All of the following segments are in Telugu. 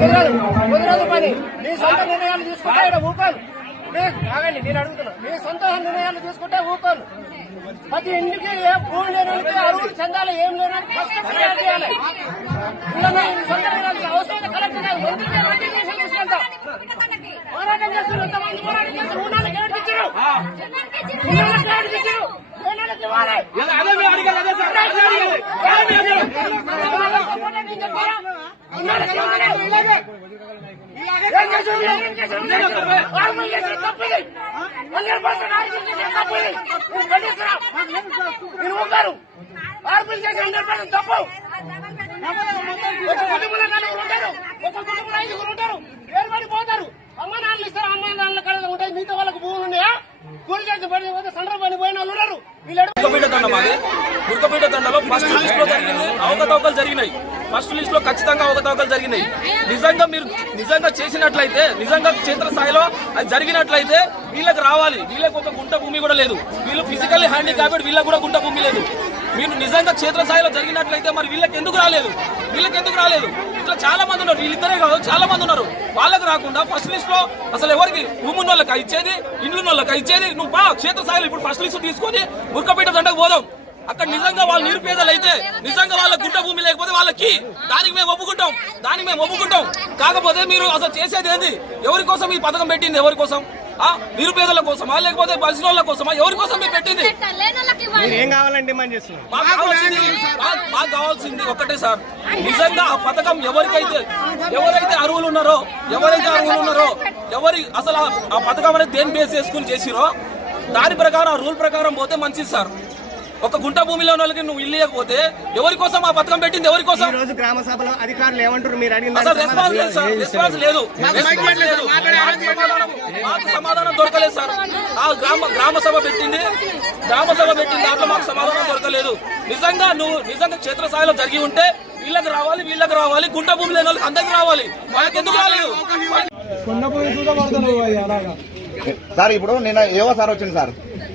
కుదరదు పని. మీ సొంత నిర్ణయాలు తీసుకుంటే ఇక్కడ ఊకోను. ఆగండి, నేను అడుగుతున్నా. మీ సొంత నిర్ణయాలు తీసుకుంటే ఊకోను. ప్రతి ఇంటికి భూమి లేని అరువులు చెందాలి, ఏం లేని ఫస్ట్ ఫిర్యాదు చేయాలి. సొంత నిర్ణయాలు అవసరం కలెక్టర్ మంత్రి తీసుకుంటాం. పోరాటం చేస్తున్నారు, ఎంతమంది పోరాటం చేస్తారు. ఊళ్ళకి క్రెడిట్ ఇచ్చారు, ఊళ్ళకి క్రెడిట్ ఇచ్చారు. తప్పు. ఒక కుటుంబంలో నలుగురు ఉంటారు, ఒక కుటుంబంలో ఐదుగురు ఉంటారు, ఏర్పడిపోతారు. అమ్మ నాన్నలు ఇస్తారు, అమ్మ నాన్నల కళ ఉంటాయి. మిగతా వాళ్ళకు భూములు ఉన్నాయా? కూలి చేసి పడి పోతే సండ్ర పని పోయిన వాళ్ళు ఉన్నారు. ఉడకపీట దండలో ఫస్ట్ లిస్ట్ లో జరిగింది అవకతవకలు జరిగినాయి. ఫస్ట్ లిస్ట్ లో ఖచ్చితంగా అవకతవకలు జరిగినాయి. నిజంగా మీరు నిజంగా చేసినట్లయితే, నిజంగా క్షేత్రస్థాయిలో అది జరిగినట్లయితే వీళ్ళకి రావాలి. వీళ్ళకి ఒక గుంట భూమి కూడా లేదు. వీళ్ళు ఫిజికల్లీ హ్యాండిక్యాప్డ్, వీళ్ళకి కూడా గుంట భూమి లేదు. మీరు నిజంగా క్షేత్రస్థాయిలో జరిగినట్లయితే మరి వీళ్ళకి ఎందుకు రాలేదు? ఇట్లా చాలా మంది ఉన్నారు. వీళ్ళిద్దరే కాదు, చాలా మంది ఉన్నారు. వాళ్ళకి రాకుండా ఫస్ట్ లిస్ట్ లో అసలు ఎవరికి భూమి ఉన్న వాళ్ళకి ఇచ్చేది, ఇండ్లు ఉన్న వాళ్ళకి ఇచ్చేది. నువ్వు బా క్షేత్రస్థాయిలో ఇప్పుడు ఫస్ట్ లిస్ట్ తీసుకొని ఉడకపీట దండకు పోదాం. అక్కడ నిజంగా వాళ్ళు నిరుపేదలు అయితే, నిజంగా వాళ్ళ గుంట భూమి లేకపోతే వాళ్ళకి దానికి మేము ఒప్పుకుంటాం. కాకపోతే మీరు అసలు చేసేది ఏంది? ఎవరి కోసం ఈ పథకం పెట్టింది? ఎవరి కోసం? నిరుపేదల కోసమా లేకపోతే బలిసిన కోసమా? ఎవరి కోసం మీరు పెట్టింది? మాకు కావాల్సింది ఒక్కటే సార్. నిజంగా ఆ పథకం ఎవరైతే అర్హులు ఉన్నారో ఎవరి అసలు ఆ పథకం అనేది దేని బేస్ చేసుకుని చేసిరో దాని ప్రకారం, ఆ రూల్ ప్రకారం పోతే మంచిది సార్. ఒక గుంట భూమిలో వాళ్ళకి నువ్వు ఇల్లు ఇవ్వకపోతే ఎవరి కోసం ఆ పథకం పెట్టింది? ఎవరి కోసం? గ్రామ సభలో అధికారులు ఏమంటారు? మీరు రెస్పాన్స్ లేదు. మాకు సమాధానం దొరకలేదు సార్. ఆ గ్రామ సభ పెట్టింది దాంట్లో మాకు సమాధానం దొరకలేదు. నిజంగా క్షేత్రస్థాయిలో జరిగి ఉంటే వీళ్ళకి రావాలి. గుంట భూమి లేని వాళ్ళకి అందరికి రావాలి. వాళ్ళకి ఎందుకు రాలేదు సార్? ఇప్పుడు నేను ఏవో సార్ వచ్చింది సార్,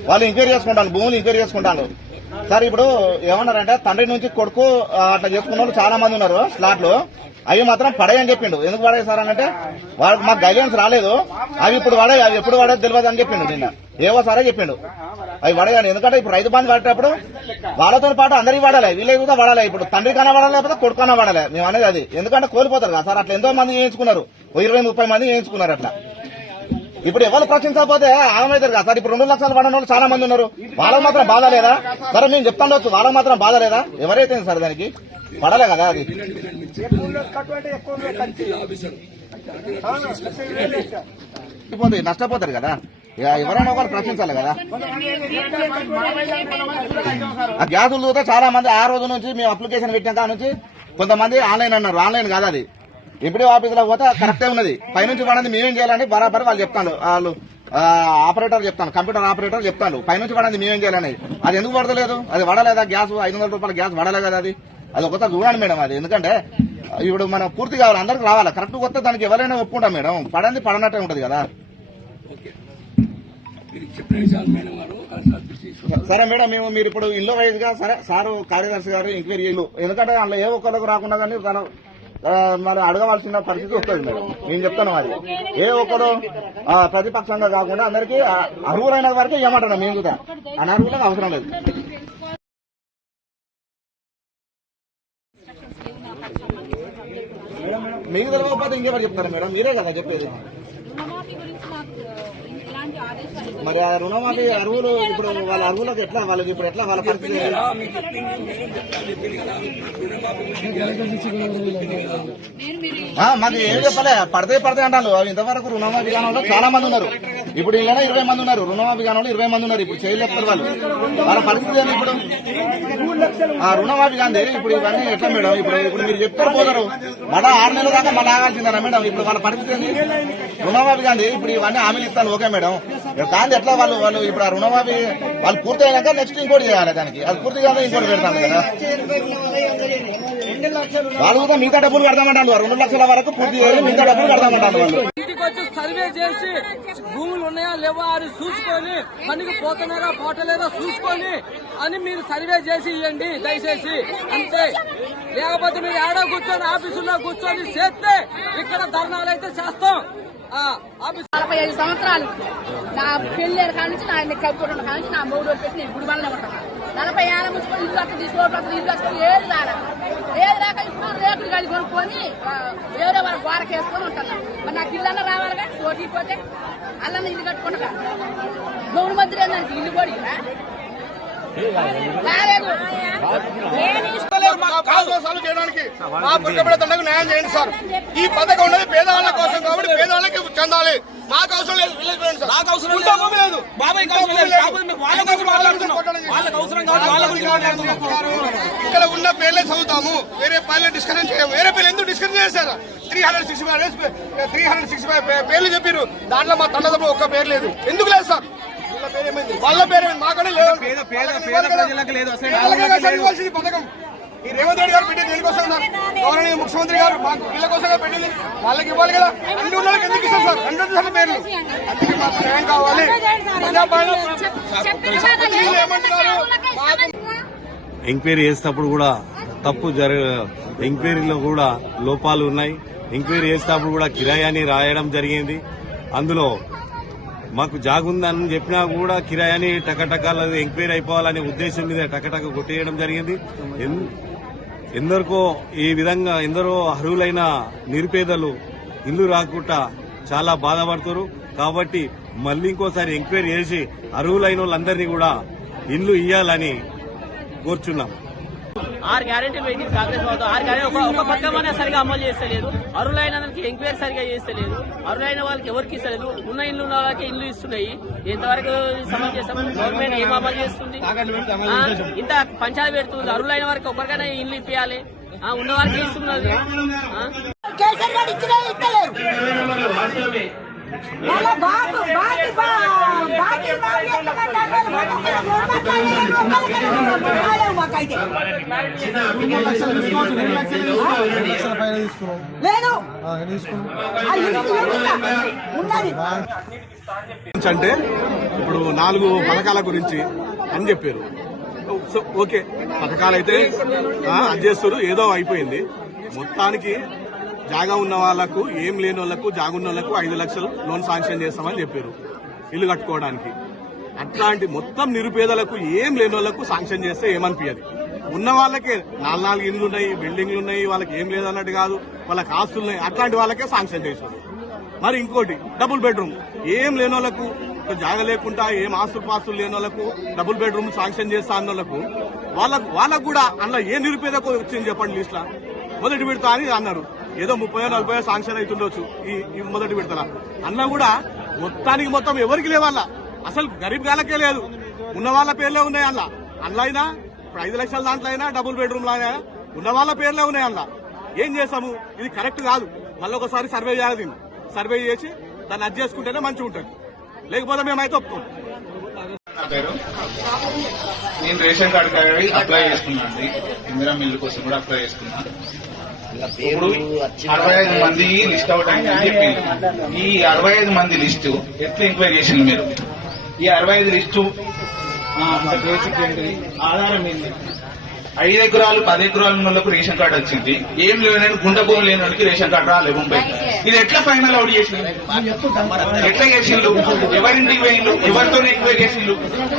వాళ్ళు ఎంక్వైరీ చేసుకుంటాను, భూములు ఎంక్వైరీ చేసుకుంటాను సార్. ఇప్పుడు ఏమన్నారంటే తండ్రి నుంచి కొడుకు అట్లా చేసుకున్న వాళ్ళు చాలా మంది ఉన్నారు స్లాట్లు. అవి మాత్రం పడేయని చెప్పిండు. ఎందుకు పడేది సార్ అంటే వాళ్ళకి మాకు గైడెన్స్ రాలేదు. అవి ఇప్పుడు పడే, అవి ఎప్పుడు పడేది తెలియదు అని చెప్పిండు. నిన్న ఏవో సారే చెప్పిండు అవి పడేయని. ఎందుకంటే ఇప్పుడు రైతు బంధు పడేటప్పుడు వాళ్ళతో పాటు అందరికి పడాలి, వీళ్ళకి కూడా పడాలి. ఇప్పుడు తండ్రి కన్నా పడాలి, లేకపోతే కొడుకు కన్నా పడాలి. మేము అనేది అది. ఎందుకంటే కోల్పోతారు కదా సార్. అట్లా ఎంతో మంది చేయించుకున్నారు, 20-30 మంది చేయించుకున్నారు అట్లా. ఇప్పుడు ఎవరు ప్రశ్నించకపోతే ఆగమవుతారు కదా సార్. ఇప్పుడు 2 లక్షలు పడిన వాళ్ళు చాలా మంది ఉన్నారు. వాళ్ళకి మాత్రం బాధ లేదా సరే? మేము చెప్తాండొచ్చు, వాళ్ళకి మాత్రం బాధ లేదా? ఎవరైతే సార్ దానికి పడలే కదా అది. నష్టపోతారు కదా, ఎవరైనా ఒకరు ప్రశ్నించాలి కదా. ఆ గ్యాసులు చూస్తే చాలా మంది ఆ రోజు నుంచి మేము అప్లికేషన్ పెట్టిన నుంచి కొంతమంది ఆన్లైన్ అన్నారు. ఆన్లైన్ కాదు అది. ఇప్పుడు ఆఫీసులో పోతే కరెక్టే ఉన్నది. పైనుంచి పడింది మేమేం చేయాలని బరాబర్ వాళ్ళు చెప్తాను. వాళ్ళు ఆపరేటర్ చెప్తాను, కంప్యూటర్ ఆపరేటర్ చెప్తాను, పైనుంచి పడింది మేమేం చేయాలని. అది ఎందుకు పడతలేదు? అది పడలేదా? గ్యాస్ 500 రూపాయల గ్యాస్ పడలే కదా అది ఒకసారి చూడండి మేడం. అది ఎందుకంటే ఇప్పుడు మనం పూర్తి కావాలి, అందరికి రావాలి. కరెక్ట్ వస్తే దానికి ఎవరైనా ఒప్పుకుంటాం మేడం. పడంది పడనట్టే ఉంటది కదా. సరే మేడం, మీరు ఇప్పుడు ఇల్లు వైజ్ గా సరే సారు కార్యదర్శి గారు ఎంక్వైరీ ఇల్లు, ఎందుకంటే అందులో ఏ ఒక్కరికి రాకుండా కానీ మరి అడగవలసిన పరిస్థితి వస్తుంది మేడం. నేను చెప్తాను అది. ఏ ఒక్కరు ప్రతిపక్షంగా కాకుండా అందరికీ అర్హులైన వరకే ఏమంటున్నాం. మేము కూడా అనర్హులకు అవసరం లేదు. మీకు తెలియకపోతే ఇంకెవరు చెప్తారు మేడం? మీరే కదా చెప్పేది. మరి ఆ రుణమాఫీ అర్హులు ఇప్పుడు వాళ్ళ అర్హులకు ఎట్లా, వాళ్ళకి ఇప్పుడు ఎట్లా వాళ్ళ పరిస్థితి? మాకు ఏం చెప్పలే, పడితే అంటాను. ఇంతవరకు రుణమాఫీ కాని వాళ్ళు చాలా మంది ఉన్నారు. ఇప్పుడు ఇలా 20 మంది ఉన్నారు. రుణమాఫీ కాని వాళ్ళు 20 మంది ఉన్నారు. ఇప్పుడు చేయలేకపోతారు వాళ్ళు. వాళ్ళ పరిస్థితి ఏంటి ఇప్పుడు? ఆ రుణమాఫీ కాంది ఇప్పుడు ఇవన్నీ ఎట్లా మేడం? ఇప్పుడు మీరు చెప్తారు పోతారు, మళ్ళా 6 నెలల దాకా మళ్ళీ ఆగాల్సిందేనా మేడం? ఇప్పుడు వాళ్ళ పరిస్థితి ఏంటి? రుణమాఫీ కాంది ఇప్పుడు ఇవన్నీ హామీలు ఇస్తాను, ఓకే మేడం. కాంది ఎట్లా వాళ్ళు ఇప్పుడు ఆ రుణమాఫీ వాళ్ళు పూర్తి అయినాక నెక్స్ట్ ఇంకోటి చేయాలి. దానికి అది పూర్తి కాదు, ఇంకోటి పెడతాను కదా. వాళ్ళు కూడా మిగతా డబ్బులు కడతామంటారు. 2 లక్షల వరకు పూర్తి చేయాలి, మిగతా డబ్బులు కడతామంటారు వాళ్ళు. ఇంటికి వచ్చి సర్వే చేసి భూములు ఉన్నాయా లేవా అని చూసుకొని, పనికి పోతున్నారా పోటలేదా చూసుకొని అని మీరు సర్వే చేసి ఇవ్వండి దయచేసి, అంతే. లేకపోతే మీరు ఏడో కూర్చొని ఆఫీసులో కూర్చొని చేస్తే ఇక్కడ ధర్నాలు అయితే చేస్తాం. 45 సంవత్సరాలు నా పెళ్ళి కాడ నుంచి నా కప్పుకుంటున్న కాడ నుంచి నా మూడు రోజులు పెట్టి నేను గుడి వల్లనే ఉంటాను. 40 ఏళ్ళ ముచ్చుకొని ఇల్లు అక్కడ తీసుకోవడం ఇల్లు కట్టుకొని ఏది రాక ఇప్పుడు రేకులు కలిసి కొనుక్కొని వేరే వాళ్ళ గోడకి వేసుకొని ఉంటున్నాను. మరి నాకు ఇల్లు అన్న రావాలిగా పోటీ పోతే అల్లన్న ఇల్లు కట్టుకుంటా మూడు మధ్య దానికి ఇల్లు కూడా చేయడానికి మా పుట్టబడే తండకు న్యాయం చేయండి సార్. ఈ పథకం ఉన్నది పేదవాళ్ళ కోసం కాబట్టి పేదవాళ్ళకి చెందాలి. మాకు అవసరం లేదు, విలేజ్ ఫ్రెండ్స్ నాకు అవసరం లేదు, బాబాయ్ అవసరం లేదు. వాళ్ళ గురించి మాట్లాడుతున్నాం, వాళ్ళకి అవసరం కాదు, వాళ్ళ గురించి మాట్లాడుతున్నాం. ఇక్కడ ఉన్న పేర్లే చదువుతాము, వేరే పేర్లు డిస్కషన్ చేయము. వేరే పేర్లు ఎందుకు డిస్కషన్ చేశారు? 365 పేర్లు చెప్పారు. దాంట్లో మా తండ్రి ఒక్క పేరు లేదు. ఎందుకు లేదు సార్? వాళ్ళ పేరేమైంది, మాకనే లేదు. ఇవ్వాల్సింది పథకం ఈ రేవంత్ రెడ్డి గారు పెట్టింది దేనికోసం సార్? గౌరవనీయ ముఖ్యమంత్రి గారు మాకు వీళ్ళ కోసంగా పెట్టింది, వాళ్ళకి ఇవ్వాలి కదా. అన్ని ఊళ్ళకి ఎందుకు ఇస్తారు సార్? 100 పేర్లు. అందుకే మాకు న్యాయం కావాలి. ఏమంటున్నారు? ఎంక్వైరీ చేసేటప్పుడు కూడా ఎంక్వైరీలో కూడా లోపాలు ఉన్నాయి. ఎంక్వైరీ చేసేటప్పుడు కూడా కిరాయాని రాయడం జరిగింది. అందులో మాకు జాగుందని చెప్పినా కూడా కిరాయాని టకటకాల ఎంక్వైరీ అయిపోవాలనే ఉద్దేశం మీద టకటక కొట్టేయడం జరిగింది. ఎందరో అర్హులైన నిరుపేదలు ఇల్లు రాకుండా చాలా బాధపడుతారు. కాబట్టి మళ్ళీ ఇంకోసారి ఎంక్వైరీ చేసి అర్హులైన వాళ్ళందరినీ కూడా ఇల్లు ఇయ్యాలని కోరుచున్నాం. 6 గ్యారెంటీలు పెట్టి కాంగ్రెస్ ప్రభుత్వం 6 గ్యారెంటీ ఒక పథకం అనేది సరిగా అమలు చేస్తలేదు. అర్హులైన వాళ్ళకి ఎంక్వైరీ సరిగా చేస్తలేదు. అర్హులైన వాళ్ళకి ఎవరికి ఇస్తలేదు. ఉన్న ఇల్లు ఉన్న వాళ్ళకి ఇల్లు ఇస్తున్నాయి. ఎంతవరకు అమలు చేస్తాం? గవర్నమెంట్ ఏం అమలు చేస్తుంది? ఇంత పంచాయతీ పెడుతుంది. అర్హులైన వారికి ఒకరికైనా ఇల్లు ఇప్పించాలి. ఉన్న వారికి ఇస్తున్నది. అంటే ఇప్పుడు 4 పథకాల గురించి అని చెప్పారు. ఓకే, పథకాలు అయితే అది చేస్తారు, ఏదో అయిపోయింది. మొత్తానికి జాగా ఉన్న వాళ్లకు, ఏం లేని వాళ్లకు, జాగున్న వాళ్లకు 5 లక్షలు లోన్ శాంక్షన్ చేస్తామని చెప్పారు ఇల్లు కట్టుకోవడానికి. అట్లాంటి మొత్తం నిరుపేదలకు, ఏం లేని వాళ్లకు శాంక్షన్ చేస్తే ఏమనిపించదు. ఉన్న వాళ్ళకే 4 ఇండ్లు ఉన్నాయి, బిల్డింగ్లు ఉన్నాయి, వాళ్ళకి ఏం లేదన్నట్టు కాదు, వాళ్ళకి ఆస్తులు ఉన్నాయి. అట్లాంటి వాళ్ళకే శాంక్షన్ చేశారు. మరి ఇంకోటి డబుల్ బెడ్రూమ్, ఏం లేని వాళ్లకు, జాగ లేకుండా ఏం పాస్తులు లేని వాళ్లకు డబుల్ బెడ్రూమ్ శాంక్షన్ చేస్తా అన్న వాళ్ళకు కూడా అందులో ఏ నిరుపేదకు వచ్చింది చెప్పండి లిస్ట్ లా? మొదటి విడత అని అన్నారు. ఏదో 30-40 శాంక్షన్ అవుతుండొచ్చు ఈ మొదటి విడతల. అన్న కూడా మొత్తం ఎవరికి లేవాళ్ళ, అసలు గరీబ్ గాలకే లేదు. ఉన్న వాళ్ళ పేర్లే ఉన్నాయి అందులో. అయినా ఇప్పుడు 5 లక్షల దాంట్లో అయినా డబుల్ బెడ్రూమ్ లాగా ఉన్న వాళ్ళ పేర్లే ఉన్నాయి అందులో. ఏం చేస్తాము? ఇది కరెక్ట్ కాదు. మళ్ళీ ఒకసారి సర్వే చేయాలి. సర్వే చేసి దాన్ని అది చేసుకుంటేనే మంచిగా ఉంటుంది. లేకపోతే మేమైతే ఒప్పుకోం. నేను రేషన్ కార్డు అప్లై చేసుకున్నాను. ఇందిరా మిల్లు కోసం కూడా అప్లై చేసుకున్నాను. ఇప్పుడు 65 మంది లిస్ట్ అవుట్ అయిందని చెప్పింది. ఈ 65 మంది లిస్టు ఎట్లా ఎంక్వైరీ చేసింది మీరు? ఈ 65 లిస్టు బేసిక్ ఏంటి, ఆధారం ఏంటి? 5 ఎకరాలు 10 ఎకరాలు ఉన్న వాళ్ళకు రేషన్ కార్డు వచ్చింది. ఏం లేని గుండె భూమి లేని వాళ్ళకి రేషన్ కార్డు రాలేదు. ముంబై ఇది ఎట్లా ఫైనల్ అవుట్ చేసింది? ఎట్లా చేసిండు? ఎవరింటికి పోయిండు? ఎవరితో ఎంక్వైరీ చేసిండు?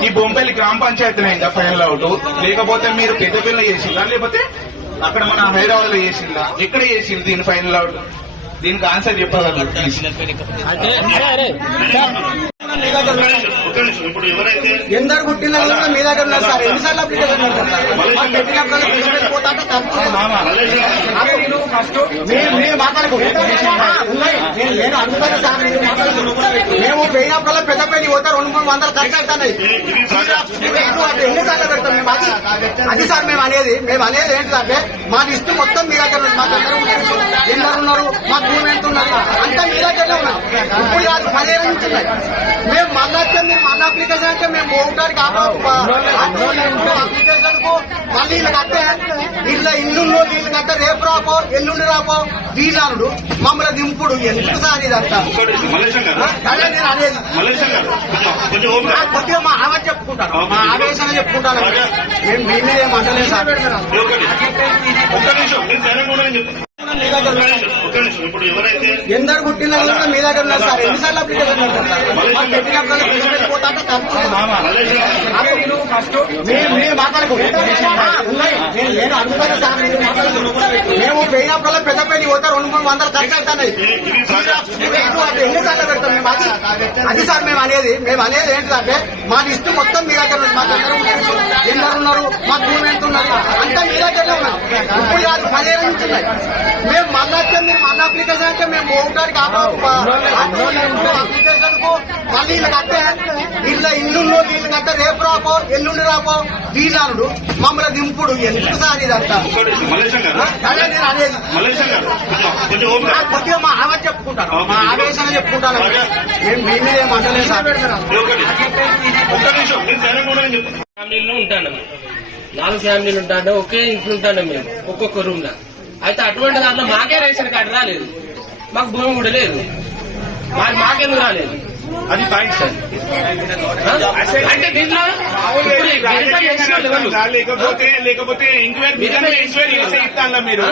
ఈ బొంపల్లి గ్రామ పంచాయతీ అయిందా ఫైనల్ అవుట్? లేకపోతే మీరు పెద్దపిల్ల చేసిందా? లేకపోతే అక్కడ మన హైదరాబాద్ లో చేసిందా? ఎక్కడ చేసింది దీని ఫైనల్ అవుట్? దీనికి ఆన్సర్ చెప్పగలరు. ఎందరు పుట్టిన మీ దగ్గర ఉన్నారు సార్. ఎన్నిసార్లు అప్లికేషన్ నేను అడుగుతాను సార్. మేము పోయినప్పుడల్లా పెద్ద పెళ్లి పోతే 200-300 ఖర్చు అవుతున్నాయి. ఎన్నిసార్లు పెడతాం మేము? అది సార్ మేము అనేది ఏంటంటే మా లిస్టు మొత్తం మీ దగ్గర ఉంది. మాకు ఎందరు ఉన్నారు, మా భూమి ఎంత ఉన్నారు అంతా మీ దగ్గరనే ఉన్నారు. ఇప్పుడు కాదు 10 ఏళ్ళ నుంచి ఉన్నాయి. మేము మళ్ళీ మన అప్లికేషన్ అంటే మేము పోవడానికి అప్లికేషన్ కు మళ్ళీ వీళ్ళు కట్టే ఇల్లు వీళ్ళు కట్టే రేపు రాపో ఎల్లుండి రాపో వీళ్ళనుడు మమ్మల్ని దింపుడు ఎందుకు సార్ ఇదంతా? అదే నేను అనేది కొద్దిగా మా ఆమె చెప్పుకుంటాను, మా ఆవేశంగా చెప్పుకుంటాను. మేము మీ మీద ఏమంటలేదు సార్. ఇప్పుడు ఎవరైతే ఎందరు పుట్టిన వాళ్ళు కూడా మీ దగ్గర ఉన్నారు సార్. ఎన్నిసార్లు అప్లికేషన్ పెడతారు సార్? మాకు పెట్టినప్పుడు పోతా అంటే తప్పు. మేము మాట్లాడుకోండి. నేను అందుకని సార్ మీరు మాట్లాడుతున్నాను. మేము పోయినప్పుడల్లా పెద్ద పెళ్లి పోతే 200-300 ఖర్చు అవుతున్నాయి. ఎన్నిసార్లు పెడతాం మేము? అది సార్ మేము అనేది ఏంటంటే మా లిస్టు మొత్తం మీ దగ్గర ఉంది. మాకు ఎందరు ఉన్నారు, మా భూమి ఎంత ఉన్నది అంతా మీ దగ్గరనే ఉన్నది. ఇప్పుడు కాదు 10 ఏళ్ళ నుంచి ఉన్నాయి. మేము మళ్ళా మీరు మళ్ళీ అప్లికేషన్ అంటే మేము పోవడానికి అప్లికేషన్ కు మళ్ళీ వీళ్ళు కట్టే ఇల్లు వీళ్ళు కట్టే రేపు రాపో ఎల్లుండి రాపో వీళ్ళనుడు మమ్మల్ని దింపుడు ఎందుకు సార్ ఇదంతా? అదే నేను అనేది. కొద్దిగా మా ఆవేశ చెప్పుకుంటాను, మా ఆవేశంగా చెప్పుకుంటాను. మేము మీ మీద ఏం అంటలేదు సార్. ఫ్యామిలీలో ఉంటాను, 4 ఫ్యామిలీలు ఉంటాను, ఒకే ఇంట్లో ఉంటాను మేము, ఒక్కొక్క రూమ్ లో. అయితే అటువంటి దాంట్లో మాకే రేషన్ కార్డు రాలేదు, మాకు భూమి కూడా లేదు, మాకెందుకు రాలేదు? అది పాయింట్ సార్. అంటే దీంట్లో లేకపోతే ఎంక్వైరీ చేస్తే ఇస్తాను మీరు.